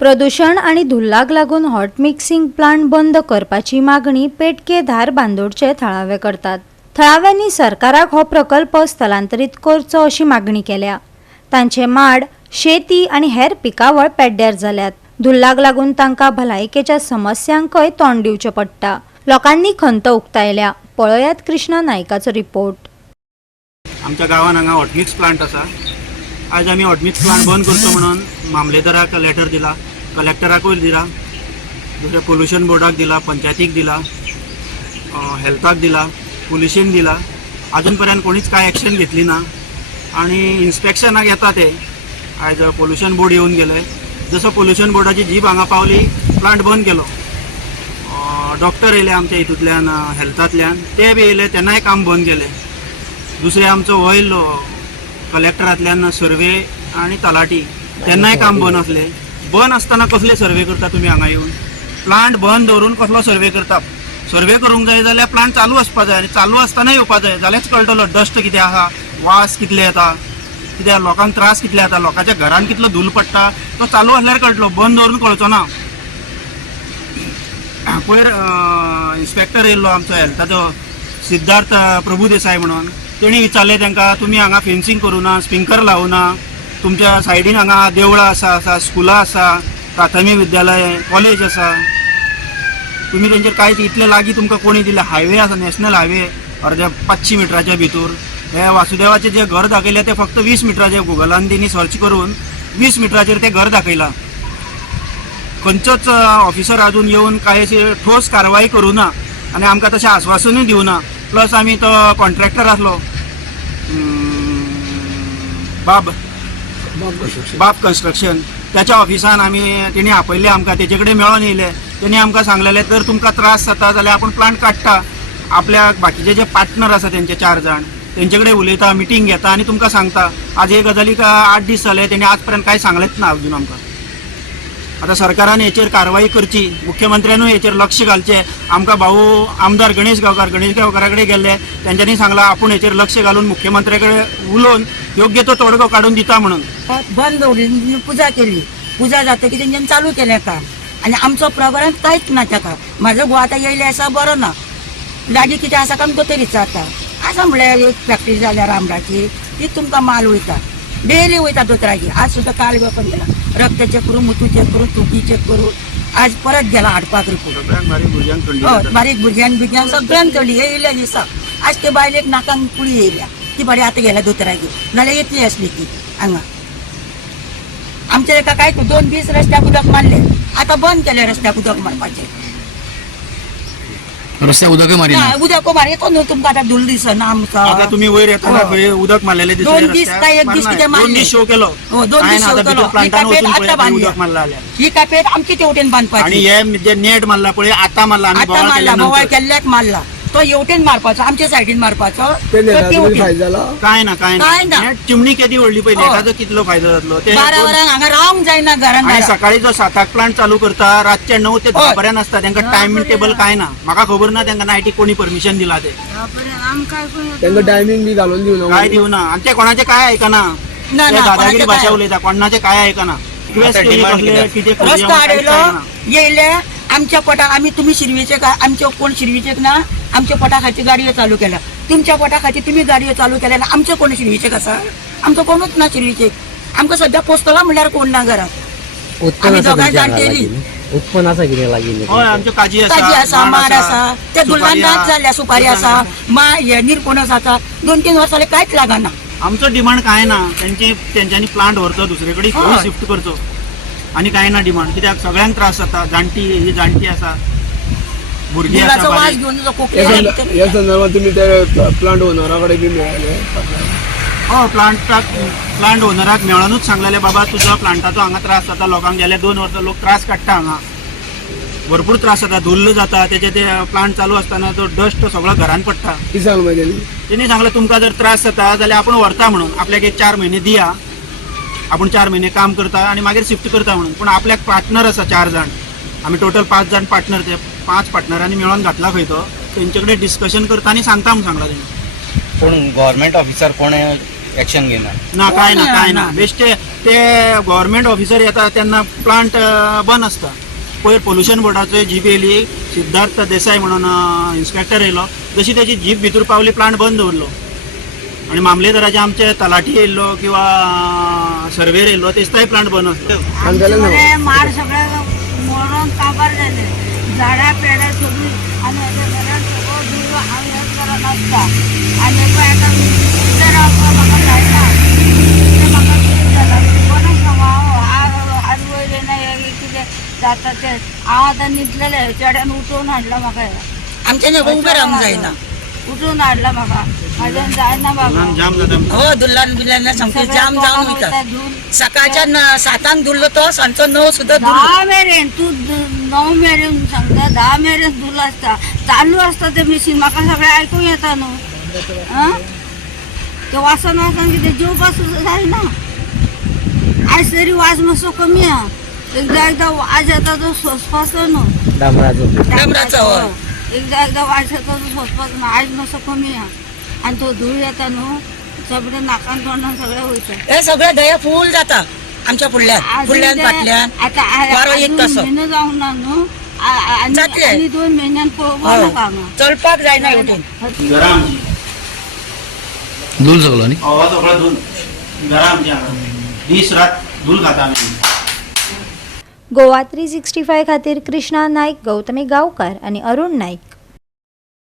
प्रदूषण आणि धुल्लाक लागून हॉट मिक्सिंग प्लांट बंद करपाची मागणी पेटके धार बांदोडचे थळावे करतात। थळाव्यांनी सरकाराक हो प्रकल्प स्थलांतरीत करचो अशी मागणी केल्या। तांचे माड, शेती आणि हेर पिकावळ पेड्ड्यार जाल्यात। धुल्लाक लागून तांकां भलायकेच्या समस्यांकय तोंड दिवचें पडटा। लोकांनी खंत उक्तायल्या। पळयात कृष्णा नायकाचो रिपोर्ट। आमच्या गावान हांगा हॉट मिक्स प्लांट आसा। आज आमी हॉट मिक्स प्लांट बंद करचो म्हणून मामलेदाराक लेटर दिला, कलेक्टराकूय दिला, दुसऱ्या पोल्युशन बोर्डाक दिला, पंचायतीक दिला, हेल्थाक दिला, पुलिशेन दिला। अजून पर्यंत कोणीच काय ॲक्शन घेतली ना। आणि इन्स्पेक्शनाक येता ते आज पोल्युशन बोर्ड येऊन गेले। जसो पोल्युशन बोर्डाची जीप हांगा पावली, प्लांट बंद केलो। डॉक्टर येयले आमच्या हितूंतल्यान हेल्थांतल्यान, ते बी येयले, तेन्नाय काम बंद केले। दुसरे आमचो वयर कलेक्टरांतल्यान सर्वे आणि तलाटी, तेन्नाय काम बंद आसले। बंद आसतना कसले सर्वे करता तुमी हांगा येवन? प्लांट बंद दवरून कसलो सर्वे करता? सर्वे करूंक जाय जाल्यार प्लांट चालू आसपा जाय, आनी चालू आसतना येवपा जाय, जाल्यारच कळटलो डस्ट कितें आसा, वास कितले येता, कित्याक लोकांक त्रास कितले जाता, लोकांच्या घरान कितलो धूल पडटा, तो चालू आसल्यार कळटलो, बंद दवरून कळचो ना। पयर इन्स्पेक्टर येयल्लो आमचो हेल्थाचो, सिद्धार्थ प्रभुदेसाय म्हणून, तेणी विचारले तांकां, तुमी हांगा फेन्सिंग करूना, स्प्रिंकलर लावना, तुमच्या सायडीन हांगा देवळां आसा, स्कुलां आसा, प्राथमीक विद्यालय, कॉलेज आसा, तुमी तेंचेर कांयच इतले लागीं तुमकां कोणी दिले? हायवे आसा, नॅशनल हायवे अर्ध्या 500 मिटराच्या भितर। हे वासुदेवाचे जे घर दाखयले ते फक्त 20 मिटराचे, गुगलान तेणी सर्च करून 20 मिटराचेर ते घर दाखयलां। खंयचोच ऑफिसर अजून येवन कांय ठोस कारवाई करूना आनी आमकां तशें आश्वासनूय दिवना। प्लस आमी तो कॉन्ट्रॅक्टर आसलो बाब कन्स्ट्रक्शन, त्याच्या ऑफिसान आमी तेणी आपयले आमकां, तेचे कडेन मेळोन येयले। तेणी आमकां सांगलेलें जर तुमकां त्रास जाता जाल्यार आपण प्लांट काडटा। आपल्या बाकीचे जे पार्टनर आसा तेंचे 4 जाण, तेंचे कडेन उलयता, मिटींग घेता आनी तुमकां सांगता। आज हे गजालीक 8 दीस जाले, तेणी आज पर्यंत कांय सांगलेच ना अजून आमकां। आता सरकारान हेचेर कारवाई करची, मुख्यमंत्र्यानूय हेचेर लक्ष घालचें। आमकां भाऊ आमदार गणेश गांवकारा कडेन गेल्ले, तेंच्यांनी सांगलां आपूण हेचेर लक्ष घालून मुख्यमंत्र्या कडेन उलोवन योग्य तो तोडगो काडून दिता म्हणून। बंद दवरली, पुजा केली, पुजा जातकीर तेंच्यांनी चालू केलें काम, आनी आमचो प्रोग्राम कांयच ना ताका। म्हाजो घोव आतां येयले आसा, बरो ना, लागीं कितें आसा काय तो तरी जाता। आसा म्हळ्यार एक फॅक्टरी जाल्यार आंबडाची, ती तुमकां माल वयता, डेली वयता दोतरागेर। आज सुद्दां काल वेपन गेला, रक्त चेक करून, मुतू चेक करून, तुकी चेक करून, आज परत गेला हाडपाक रिपोर्ट। बारीक भुरग्यांक सगळ्यांक थंडी येयल्या दिसा। आज ते बायलेक नाकान कुळी येयल्या, ती बरी आतां गेल्या दोतरागेर, नाल्यार येतली आसली ती हांगा। आमच्या एका काय 2 दीस रस्त्याक उदक मारले, आतां बंद केले रस्त्याक उदक मारपाचें। रस्त्याक उदक मारिना, उदक मार येतो न्हू, तुमकां आतां धूल दिसना आमकां। आता तुम्ही वयर येताना खंय उदक मारलेले दिसले? 2 दीस काय 1 दीस कितें मारले? 2 दीस शो केलो। 2 दीस शो केलो। प्लांटान वचून आतां उदक बांदल्या, मारला जाल्यार ही कापेट आमची तेवटेन बांदपाची। आणि हे जे नेट मारला पळय, आतां मारला आमी, आतां मारला, बोवाळ केल्ल्याक मारला, तो येवटेन मारपाचो, आमच्या सायडीन मारपाचो। काय ना नेट चिमणी केदी व्हडली पळय, नेटाचो कितलो फायदो जातलो? ते 12 वरांक हांगा रावंक जायना घरान। आणि सकाळी जो 7 प्लांट चालू करता, रातचे 9 ते 10 पर्यंत आसता, तांकां टायम टेबल काय ना। म्हाका खबर ना तांकां नायटी कोणी परमिशन दिला ते, त्यांना टायमिंग बी घालून दिवना, काय दिवना। आणि ते कोणाचे काय आयकना, ना, ते दादागिरी कोणाचें भाषा काय? उलयता, कोणाचे काय आयकना। रस्तो हाडयलो, येयले आमच्या पोटाक, आमी तुमी शिरवेचे काय, आमचे कोण शिरवेचे ना, आमच्या पोटा खातीर गाडयो चालू केल्या, तुमच्या पोटा खातीर तुमी गाडयो चालू केल्या, आमचे कोण शिरवेचे आसा? आमचो कोणूच ना शिरवेचे। आमकां सद्या पोसतला म्हणल्यार कोण ना घरात। आमी दोगांय जाणटेली, उत्पन्न आसा कितें लागीं? होय, आमच्यो काजी काजी आसा, माड आसा, ते सुपारी दुल्लान नाच जाल्या, सुपारी आसा, हे निरपणस आसा। 2-3 वर्सां जाले कांयच लागना। आमचो डिमांड काय ना, तेंच्यांनी प्लांट व्हरचो, दुसरे कडेन खंय शिफ्ट करचो, आणि काय ना डिमांड। कित्याक सगळ्यांक त्रास जाता, ही जाणटी आसा, भुरगीं आसा, वास बारीक। घेवन या संदर्भात तुम्ही त्या प्लांट ओनराकडे बी मेळाले? हो, प्लांट ओनराक मेळोनूच सांगलेले, बाबा तुजो प्लांटाचो हांगा त्रास जाता, लोकांक गेले 2 वर्सां लोक त्रास काडटा, हांगा भरपूर त्रास जाता, धुल्ल जाता, त्याचे ते प्लांट चालू असताना तो डस्ट सगळो घरान पडटा। ती सांग मागीर तेणी सांगलें तुमकां जर त्रास जाता जाल्यार आपण व्हरता म्हणून, आपल्याक एक 4 महिने दिया, आपण 4 महिने काम करता आणि मागीर शिफ्ट करता म्हणून। पण आपल्याक पार्टनर आसा 4 जाण, आमी टोटल 5 जाण पार्टनर, ते 5 पार्टनरांनी मेळोन घातला खंय तो, तेंचे कडेन डिस्कशन करता आनी सांगता म्हणून सांगला तेणी। कोण गव्हर्नमेंट ऑफिसर कोण ॲक्शन घेणार. ना काय ना बेश्टे ते गव्हर्मेंट ऑफिसर येता तेन्ना प्लांट बंद आसता. पयर पोल्युशन बोर्डाचो जीप येयली, सिद्धार्थ देसाय म्हणून इन्स्पेक्टर येयलो, जशी त्याची जीप भितर पावली प्लांट बंद दवरलो. आणि मामलेदाराचे आमचे तलाठी येयल्लो किंवा सर्वेर येयल्लो तेस्ताय प्लांट बंद आसलो. आमचे माड सगळे मरून काबार झाले, झाडां पेडां सगळी आनी हेज्या घरान सगळो धुलो हांव हेच करत आसता. आनी पळय आतां कितें रावपाक म्हाका जायना. तें म्हाका कितें जालां कोणाक सांगू हांव आज वयर येना हे कितें जाता तें. हांव आतां न्हिदलेलें चेड्यान उठोवन हाडला म्हाका. आमच्यानी उबें रावंक जायना, उठून हाडला म्हाका. म्हाज्यान जायना बाबा. जाम जाता. हो दुल्लान बिल्लान सामकी जाम जावन वयता. सकाळच्या 7 धुल्लो तो सांजचो 9 सुद्दां 10 मेरेन तूं 9 मेरेन सांगता 10 मेरेन धुल्लो आसता. चालू आसता तें मिशीन म्हाका सगळें आयकूंक येता न्हू. ते वासान कितें जेवपाक सुद्दां जायना. आयज तरी वाज मातसो कमी आहा. एकदां वाज येता तो सोंसपाचो न्हू. डांबराचो एकदां वाज येता तो सोंसपाचो न्हू. आयज मातसो कमी आहा. आनी तो धूळ येता न्हू सगळें नाकान तोंडान सगळें वयता. हे सगळें दया फूल जाता आमच्या फुडल्यान फाटल्यान. वारो एक तसो म्हयनो जावंक ना न्हू. आनी 2 म्हयन्यान पळोवपाक नाका हांगा चलपाक जायना हेवटेन. घरां आमची धूल सगळो न्ही. हवा सगळं धूल घरां आमची हांगा दीस रात धूल खाता आमी. गोवा 365 खातीर कृष्णा नायक, गौतमी गांवकार आनी अरुण नायक